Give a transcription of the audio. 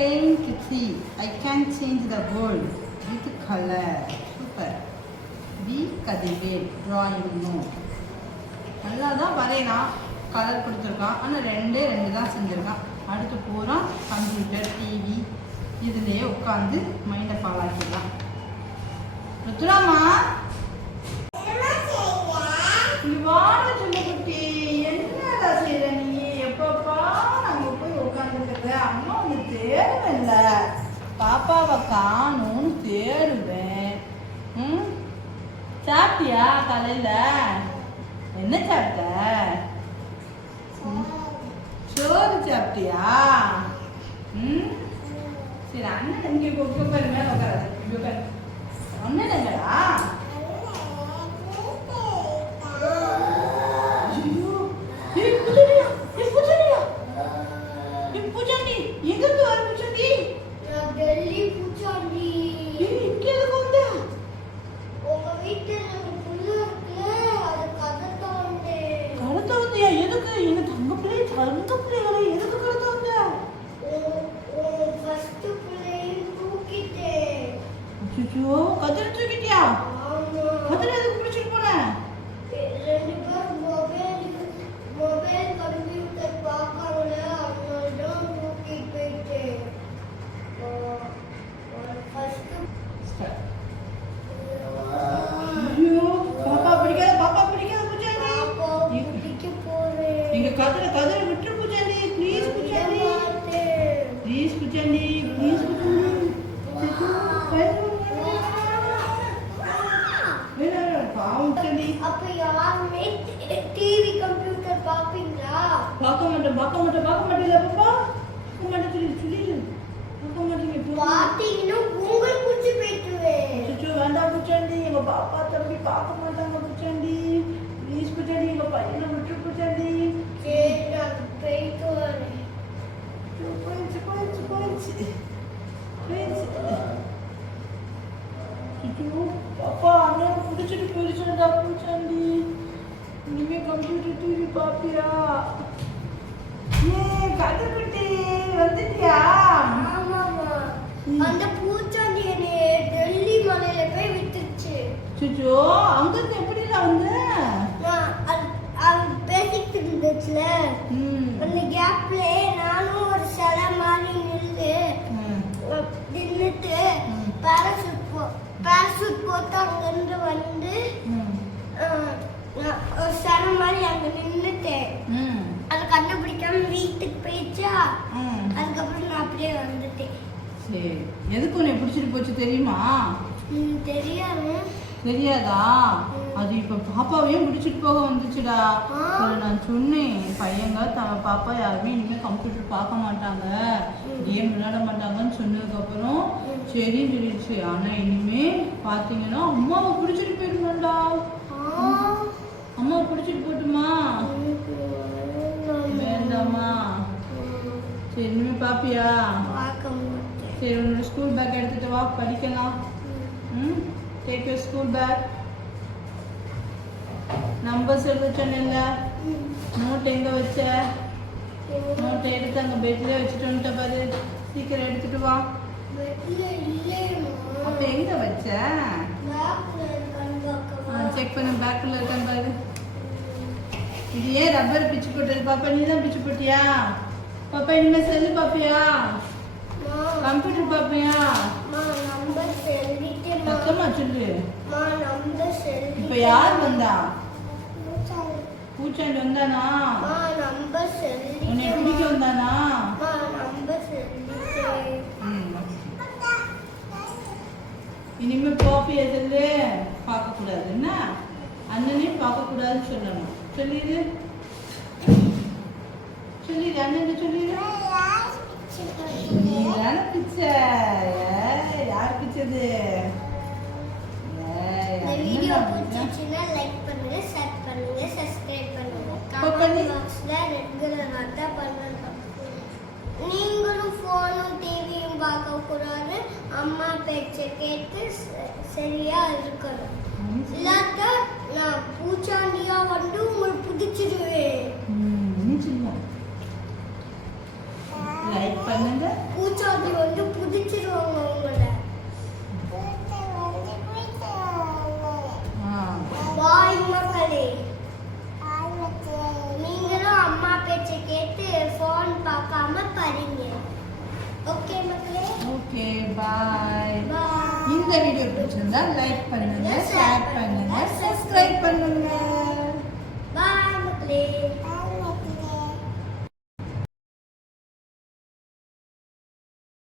paint see. I can change the world with color. Super. B Kadivel drawing no. நல்லா தான் வரையலாம், colour கொடுத்துருக்கான். ஆனால் ரெண்டு தான் செஞ்சுருக்கான். அடுத்து பூரா கம்ப்யூட்டர் டிவி இதுலேயே உட்காந்து மைண்டை பாழாக்கிடலாம். ருத்ராமா வாழ சொல்லுக்குட்டி, என்னடா செய்யற நீ? எப்பப்பா நாங்கள் போய் உட்காந்துருக்குற? அம்மா ஒன்று தேடுவேன்ல, பாப்பாவை காணும்னு தேடுவேன். சாப்பிட்டியா காலையில்? என்ன சாப்பிட்ட? சோறு சாப்பிட்டியா? சரி, அண்ணன் இங்கே உட்காரு, மேலே உட்காரு, இங்கே உட்காரு. அண்ணன் எங்கடா? கதிரை தூக்கிட்டியா? கதிரை எதுக்கு பிடிச்சிட்டு போன? ரெண்டு பேரும் மொபைல் கம்ப்யூட்டர் பார்க்கல, அதனால தூக்கிட்டு போயிட்டேன். பாப்பா பிடிக்காத, பாப்பா பிடிக்காத பூஜாண்டி. பிடிக்க போறேன். எங்க கதிரை விட்டு பூஜாண்டி, ப்ளீஸ் பூஜாண்டி, ப்ளீஸ் பூஜாண்டி, ப்ளீஸ் பூஜாண்டி. அப்ப யாருமே டிவி கம்ப்யூட்டர் பாப்பீங்களா? பார்க்க மாட்டேன் பாப்பா, பார்க்க மாட்டேன் சொல்லி பார்க்க மாட்டீங்க. பாத்தீங்கன்னா உங்களுக்கு பிடிச்சி போயிட்டுவேன். வேண்டாம் பூச்சாண்டி, எங்க பாப்பா தம்பி பார்க்க மாட்டாங்க பூச்சாண்டி, ப்ளீஸ் பூச்சாண்டி, எங்க பையனை விட்டு பூச்சாண்டி. சரி, நான் போயிட்டு வரேன். பாப்பா அண்ணனுக்கு பிடிச்சிட்டு போயிடுச்சுடா பூச்சாண்டி. இனிமே கம்ப்யூட்டர் டிவி பாப்பியா? கண்டுபிட்டி வந்துட்டியா? ஆமாமா, அந்த பூச்சாண்டி என்னை டெல்லி மலையில போய் விட்டுச்சு. சுச்சோ, அங்கிருந்து எப்படிலாம் வந்து? அவன் பேசிட்டு இருந்துச்சுல, அந்த கேப்ல நானும் ஒரு சிலை மாதிரி நின்றுட்டு பேராசூட் போட்டு அங்கிருந்து வந்து ஒரு சிலை மாதிரி அங்க நின்றுட்டேன். அதை கண்டுபிடிக்காம வீட்டுக்கு போயிடுச்சா, அதுக்கப்புறம் நான் அப்படியே வந்துட்டேன். சரி, எதுக்கு உன்னை பிடிச்சிட்டு போச்சு தெரியுமா? தெரியாது. தெரியாதா? அது இப்ப பாப்பாவையும் பிடிச்சிட்டு போக வந்துச்சுடா. நான் சொன்னேன், பையங்க பாப்பா யாருமே இனிமே கம்ப்யூட்டர் பார்க்க மாட்டாங்க, கேம் விளையாட மாட்டாங்கன்னு சொன்னதுக்கு அப்புறம் சரின்னு சொல்லிடுச்சு. ஆனா இனிமே பாத்தீங்கன்னா அம்மாவை பிடிச்சிட்டு போயிடணும்டா. அம்மாவை பிடிச்சிட்டு போட்டுமா? வேண்டாமா? சரி, இனிமே பாப்பியா? சரி, உன்னோட ஸ்கூல் பேக் எடுத்துட்டு வா, படிக்கலாம். Take your school bag. Numbers எழுத சொன்னேன்ல, நோட் எங்க வச்ச? நோட்டை எடுத்து அங்க பெட்ல வச்சுட்டு வந்துட்ட பாரு, சீக்கிரம் எடுத்துட்டு வா. அப்ப எங்க வச்ச? செக் பண்ணு, பேக்ல இருக்கான்னு பாரு. இது ஏன் ரப்பர் பிச்சு போட்டது? பாப்பா நீ தான் பிச்சு போட்டியா? பாப்பா இனிமே செல்லு பாப்பியா? கம்ப்யூட்டர் பாப்பியா? பக்கமா சொல்லு. இப்ப யார் வந்தா? பூச்சாண்டி வந்தானா? உன்னை பிடிக்க வந்தானா? இனிமே பாப்பியா சொல்லு. பார்க்க கூடாது, என்ன அண்ணனையும் பார்க்க கூடாதுன்னு சொல்லணும். சொல்லிடு, அண்ணன் சொல்லிடு. நீதான பிச்சை? யார் பிச்சது? வீடியோ பிடிச்சிருச்சுன்னா லைக் பண்ணுங்க, ஷேர் பண்ணுங்க, சப்ஸ்கிரைப் பண்ணுங்க. கமெண்ட் பாக்ஸ்ல ரெகுலரா பண்ணுங்க. நீங்களும் ஃபோனும் டிவியும் பார்க்க கூடாது, அம்மா பேச்சை கேட்டு சரியா இருக்கணும். இல்லாட்ட நான் பூச்சாண்டியா வந்து உங்களுக்கு பிடிச்சிடுவேன். லைக் பண்ணுங்க. பூச்சாண்டி வந்து புடிச்சிருவாங்க உங்களை. பாய் மக்களே. நீங்களும் அம்மா பேச்சை கேட்டு ஃபோன் பார்க்காம படிங்க. ஓகே மக்களே. Okay bye. பாய். இந்த வீடியோ பிடிச்சிருந்தா லைக் பண்ணுங்க, ஷேர் பண்ணுங்க, சப்ஸ்கிரைப் பண்ணுங்க. பாய் மக்களே.